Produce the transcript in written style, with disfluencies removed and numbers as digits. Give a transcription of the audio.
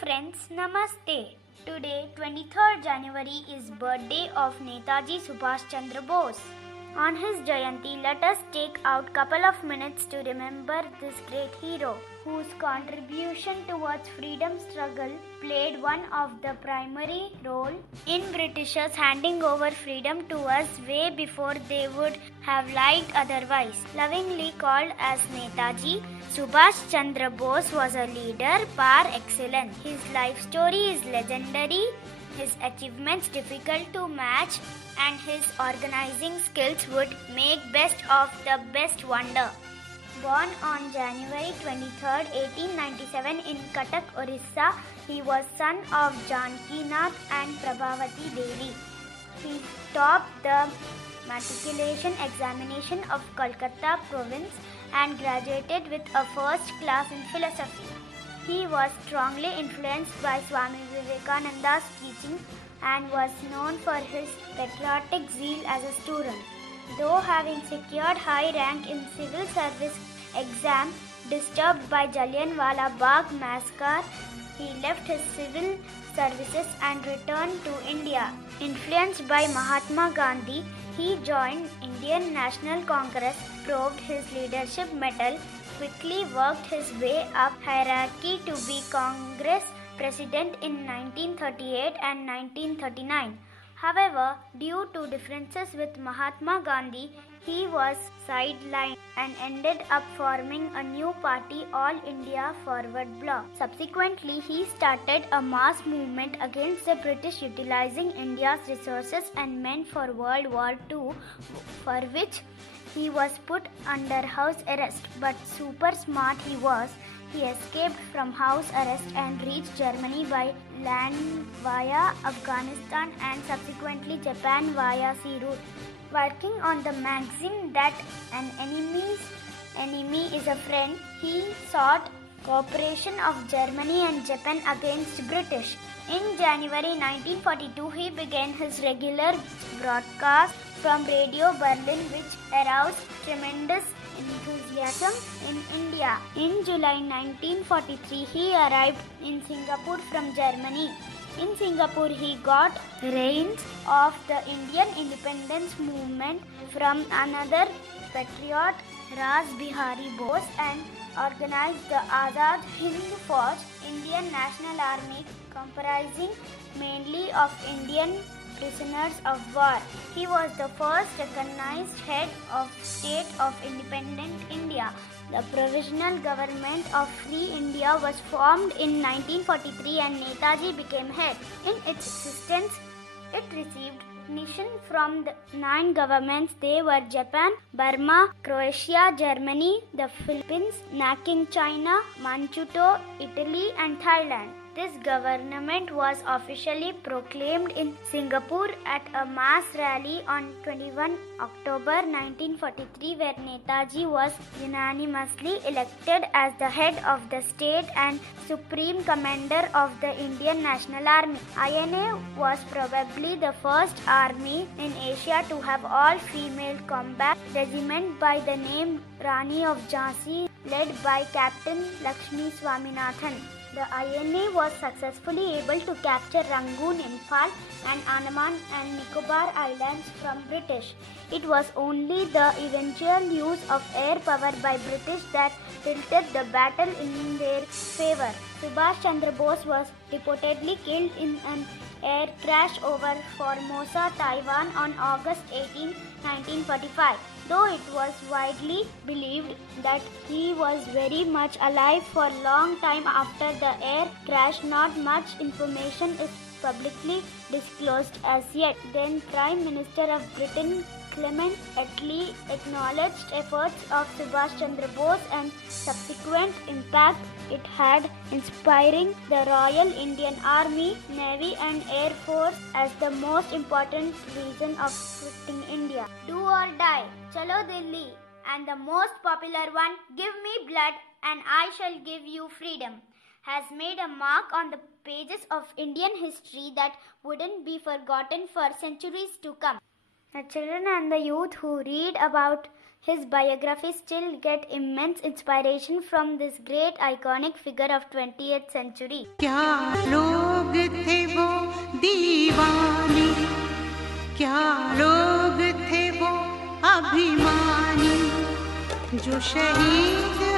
friends, Namaste. Today, 23rd January is birthday of Netaji Subhash Chandra Bose. On his Jayanti, let us take out couple of minutes to remember this great hero, whose contribution towards freedom struggle played one of the primary role in Britishers handing over freedom to us way before they would have liked otherwise. Lovingly called as Netaji, Subhash Chandra Bose was a leader par excellence. His life story is legendary, his achievements difficult to match, and his organizing skills would make best of the best wonder. Born on January 23, 1897 in Cuttack, Orissa, he was son of Janakinath and Prabhavati Devi. He topped the matriculation examination of Kolkata province and graduated with a first class in philosophy. He was strongly influenced by Swami Vivekananda's teaching and was known for his patriotic zeal as a student. Though having secured high rank in civil service exam disturbed by Jallianwala Bagh massacre, he left his civil services and returned to India. Influenced by Mahatma Gandhi, he joined Indian National Congress, proved his leadership mettle, quickly worked his way up hierarchy to be Congress President in 1938 and 1939. However, due to differences with Mahatma Gandhi, he was sidelined and ended up forming a new party, All India Forward Bloc. Subsequently, he started a mass movement against the British utilizing India's resources and men for World War II, for which he was put under house arrest. But super smart he was. He escaped from house arrest and reached Germany by land via Afghanistan and subsequently Japan via sea route. Working on the maxim that an enemy's enemy is a friend, he sought cooperation of Germany and Japan against British. In January 1942, he began his regular broadcast from Radio Berlin, which aroused tremendous enthusiasm in India. In July 1943, he arrived in Singapore from Germany. In Singapore, he got reins of the Indian independence movement from another patriot, Ras Bihari Bose, and organized the Azad Hind Fauj, Indian National Army, comprising mainly of Indian prisoners of war. He was the first recognized head of state of independent India. The Provisional Government of Free India was formed in 1943 and Netaji became head. In its existence, it received recognition from the 9 governments. They were Japan, Burma, Croatia, Germany, the Philippines, Nanking, China, Manchukuo, Italy, and Thailand. This government was officially proclaimed in Singapore at a mass rally on 21 October 1943, where Netaji was unanimously elected as the head of the state and supreme commander of the Indian National Army. INA was probably the first army in Asia to have all-female combat regiment by the name Rani of Jhansi, led by Captain Lakshmi Swaminathan. The INA was successfully able to capture Rangoon, Imphal, and Andaman and Nicobar Islands from British. It was only the eventual use of air power by British that tilted the battle in their favor. Subhash Chandra Bose was reportedly killed in an air crash over Formosa, Taiwan on August 18, 1945. Though it was widely believed that he was very much alive for a long time after the air crash, not much information is publicly disclosed as yet. Then Prime Minister of Britain Clement Attlee acknowledged efforts of Subhash Chandra Bose and subsequent impact it had inspiring the Royal Indian Army, Navy and Air Force as the most important reason of quitting India. Do or die, Chalo Dilli, and the most popular one, Give Me Blood and I Shall Give You Freedom, has made a mark on the pages of Indian history that wouldn't be forgotten for centuries to come. The children and the youth who read about His biography still get immense inspiration from this great iconic figure of 20th century. क्या लोग थे वो दीवाने, क्या लोग थे वो अभिमानी, जो शहीद